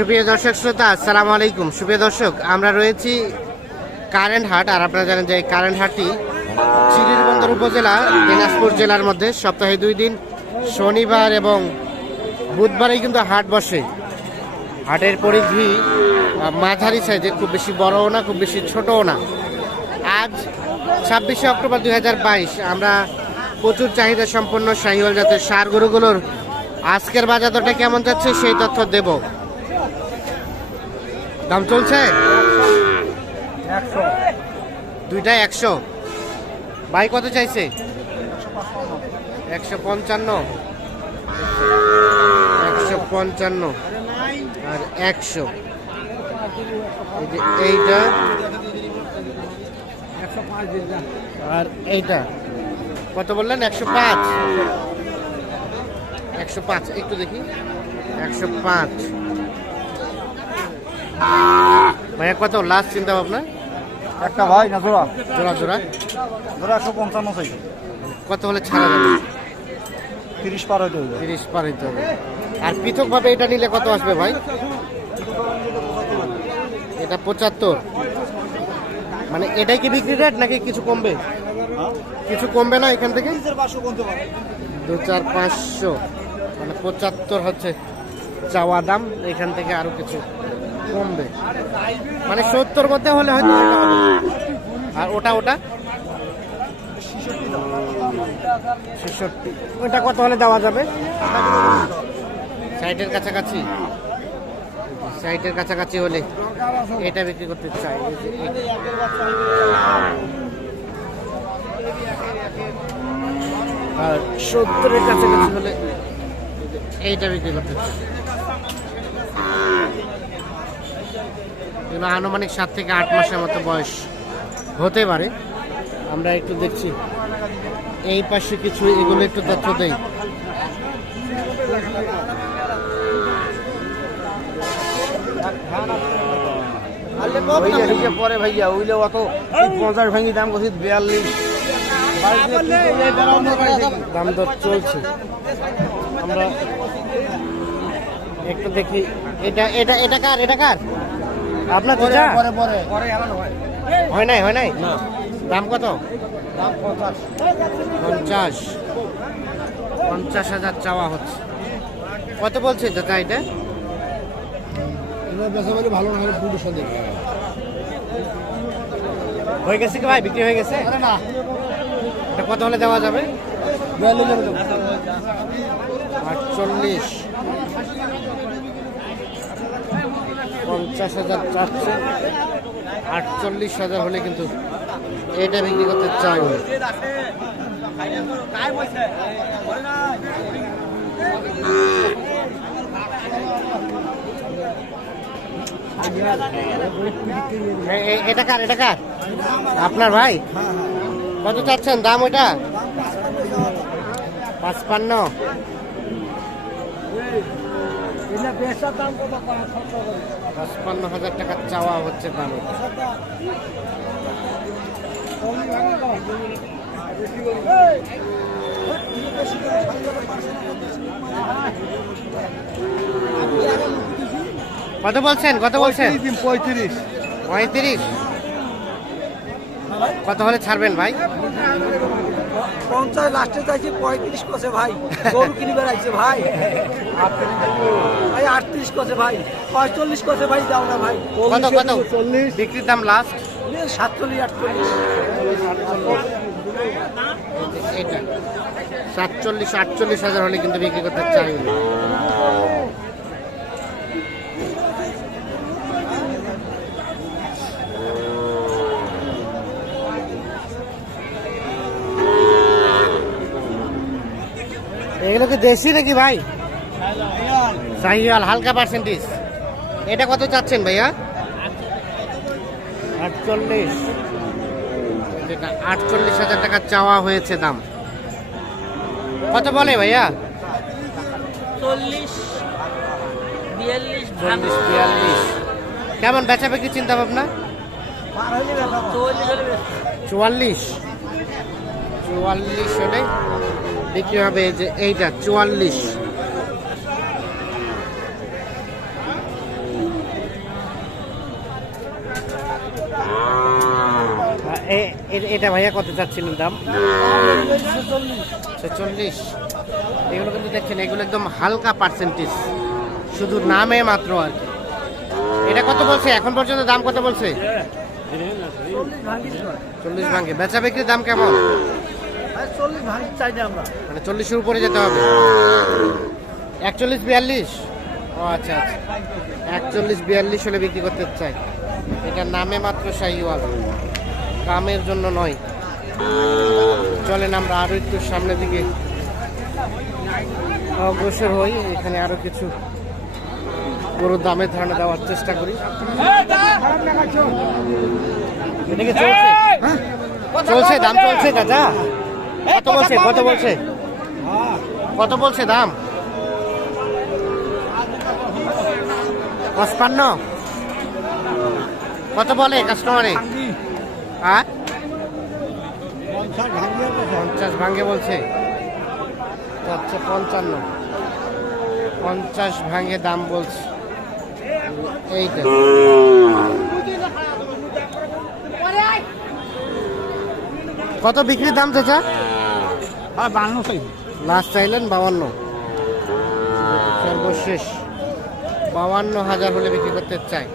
সুপ্রিয় দর্শক শ্রোতা, আসসালামু আলাইকুম। সুপ্রিয় দর্শক, আমরা রয়েছি কারেন্ট হাট আর আপনারা জানেন যে কারেন্ট হাটটি চিরিরবন্দর উপজেলা, দিনাজপুর জেলার মধ্যে সপ্তাহে দুই দিন, শনিবার এবং বুধবারেই কিন্তু হাট বসে। হাটের পরিধি মাঝারি সাইজের, খুব বেশি বড়ও না, খুব বেশি ছোটও না। আজ ছাব্বিশে অক্টোবর দু হাজার বাইশ, আমরা প্রচুর চাহিদা সম্পন্ন শাহিওয়াল জাতের সার গরুগুলোর আজকের বাজার দরটা কেমন যাচ্ছে সেই তথ্য দেব। দাম চলছে? দুইটা একশো। ভাই কত চাইছে? একশো পঞ্চান্ন। একশো পঞ্চান্ন। আর একশো। এইটা। আর এইটা। কত বললেন? একশো পাঁচ। একশো পাঁচ। একটু দেখি। একশো পাঁচ। ভাইয়া কত? লাস্ট চিন্তা ভাবনা একটা ভাই না জোড়া? জোড়া জোড়া। জোড়া একশো পঞ্চান্ন চাই কত হলে ছাড়া যাবে? তিরিশ পার হইতে হইবে। তিরিশ পার হইতে হবে। আর পৃথকভাবে এটা নিলে কত আসবে ভাই? এটা পঁচাত্তর। মানে এটাই কি বিক্রি রেট নাকি কিছু কমবে? কিছু কমবে না এখান থেকে? দু চার পাঁচশো। মানে পঁচাত্তর হচ্ছে চাওয়া দাম। এখান থেকে আরও কিছু কমবে। মানে সত্তর মধ্যে হলে হয়তো আর ওটা ওটা? ওটা কত হলে দেওয়া যাবে? সাইটের কাছাকাছি। সাইটের কাছাকাছি হলে এটা বিক্রি করতে চাই। আর সত্তরের কাছাকাছি হলে এইটা বিক্রি করতে চাই। এগুলো আনুমানিক সাত থেকে আট মাসের মতো বয়স হতে পারে। আমরা একটু দেখছি। এই পাশে কিছু এগুলো একটু তথ্য দেই। পরে ভাইয়া ওইলে অত পঞ্চাশ ভাঙি দাম করছি বিয়াল্লিশ। দাম দর চলছে। আমরা একটু দেখি এটা এটা এটা কার এটা কার? আপনার চাচা পরে পরে পরে। এলানো হয়। হয় নাই হয় নাই? দাম কত? দাম পঞ্চাশ। পঞ্চাশ। হাজার চাওয়া হচ্ছে। কত বলছে চাচা এটা? এবার বেচা বলে ভালো না হলে পুলিশ সন্দেহ হয়ে গেছে কি ভাই? বিক্রি হয়ে গেছে? না। এটা কত হলে দেওয়া যাবে? আটচল্লিশ। পঞ্চাশ হাজার চারশো, আটচল্লিশ হাজার হলে কিন্তু এটা বিক্রি করতে চাই। এটা কার এটা কার? আপনার ভাই? কত চাচ্ছেন? দাম ওইটা? পাঁচপান্ন। পাঁচপান্ন হাজার টাকা চাওয়া হচ্ছে দাম। কত বলছেন? কত বলছেন? পঁয়ত্রিশ। পঁয়ত্রিশ? কত হলে ছাড়বেন ভাই? পঞ্চাশ লাস্টে চাইছি পঁয়ত্রিশ কষে ভাই। গরু কিনে বেড়াইছে ভাই। ভাই আটত্রিশ কষে ভাই পঁয়তাল্লিশ কষে ভাই যাও না ভাই। চল্লিশ বিক্রির দাম লাস্ট সাতচল্লিশ আটচল্লিশ। সাতচল্লিশ আটচল্লিশ হাজার হলে কিন্তু বিক্রি করতে চাই এগুলো কি দেশি নাকি ভাই? শাহিওয়াল হালকা পার্সেন্টেজ এটা কত চাচ্ছেন ভাইয়া? আটচল্লিশ। যেটা আটচল্লিশ হাজার টাকা চাওয়া হয়েছে দাম। কত বলে ভাইয়া? চল্লিশ বিয়াল্লিশ বিয়াল্লিশ। কেমন বেচা বিক্রি চিন্তা ভাবনা। চুয়াল্লিশ। চুয়াল্লিশ হলে বিক্রি হবে যে এইটা চুয়াল্লিশ। এটা ভাইয়া কত চাচ্ছিলেন দাম? ছেচল্লিশ। এগুলো কিন্তু দেখছেন এগুলো একদম হালকা পার্সেন্টেজ শুধু নামে মাত্র আর কি। এটা কত বলছে? এখন পর্যন্ত দাম কত বলছে? হ্যাঁ, চল্লিশ ভাঙে। বেচা বিক্রির দাম কেমন? চল্লিশ ভাঙি চাই না আমরা। মানে চল্লিশের উপরে যেতে হবে। একচল্লিশ বিয়াল্লিশ? ও আচ্ছা আচ্ছা। একচল্লিশ বিয়াল্লিশ হলে বিক্রি করতে চাই। এটা নামে মাত্র শাহিওয়াল। কামের জন্য নয়। চলেন আমরা আরও একটু সামনের দিকে অগ্রসর হই। এখানে আরও কিছু গরুর দামের ধারণা দেওয়ার চেষ্টা করি। চলছে। চলছে দাম চলছে চাচা। কত বলছে কত বলছে? কত বলছে দাম? পঁচপান্ন। কত বলে কাস্টমারে হ্যাঁ? পঞ্চাশ ভাঙ্গে বলছে। হচ্ছে পঞ্চান্ন। পঞ্চাশ ভাঙ্গে দাম বলছে। এইটা। কত বিক্রির দাম চাচা? আর বান্ন লাস্ট চাইলেন বাউান্ন। সর্বশেষ। বাউান্ন হাজার হলে বিক্রি করতে চাই।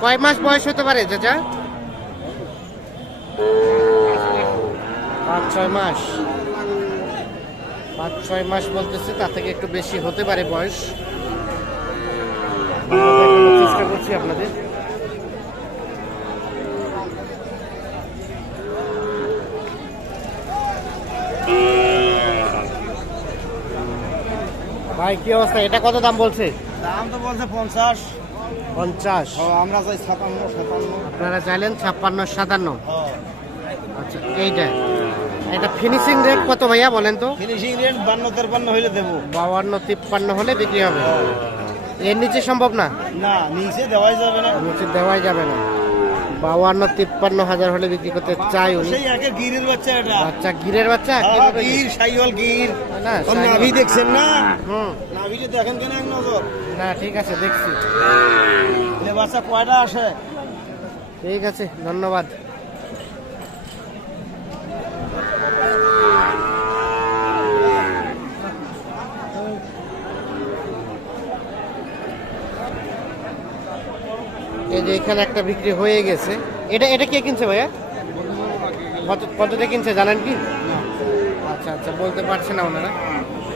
কয় মাস বয়স হতে পারে, চাচা? পাঁচ, ছয় মাস। পাঁচ, ছয় মাস বলতেছে, তার থেকে একটু বেশি হতে পারে বয়স। চেষ্টা করছি আপনাদের। ভাই কি অবস্থা? এটা কত দাম বলছে? দাম তো বলছে পঞ্চাশ। পঞ্চাশ। আমরা চাই ছাপান্ন সাতান্ন। আপনারা চাইলেন ছাপ্পান্ন সাতান্ন। আচ্ছা এইটা। এটা ফিনিশিং রেট কত ভাইয়া বলেন তো? ফিনিশিং রেট বান্ন তেরপান্ন হইলে দেবো। বাউান্ন তিপ্পান্ন হলে বিক্রি হবে। এর নিচে সম্ভব না? না নিচে দেওয়াই যাবে না। নিচে দেওয়াই যাবে না। বাউান্ন তিপ্পান্ন হাজার হলে বিক্রি করতে চাই উনি। গিরের বাচ্চা এটা। বাচ্চা গিরের বাচ্চা? হ্যাঁ, গির? সাইওয়াল গির। না নাভি দেখছেন না? হুম। নাভিটা দেখেন কেন এক নজর। না ঠিক আছে দেখছি। বাচ্চা কয়টা আসে? ঠিক আছে ধন্যবাদ। এই যে এখানে একটা বিক্রি হয়ে গেছে। এটা এটা কে কিনছে ভাইয়া? কত, কতটা কিনছে জানেন কি? আচ্ছা আচ্ছা বলতে পারছে না ওনারা।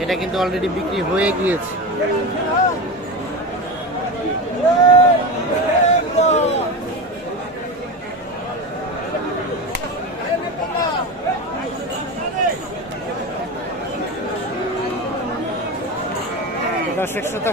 এটা কিন্তু অলরেডি বিক্রি হয়ে গিয়েছে। দর্শক শ্রোতা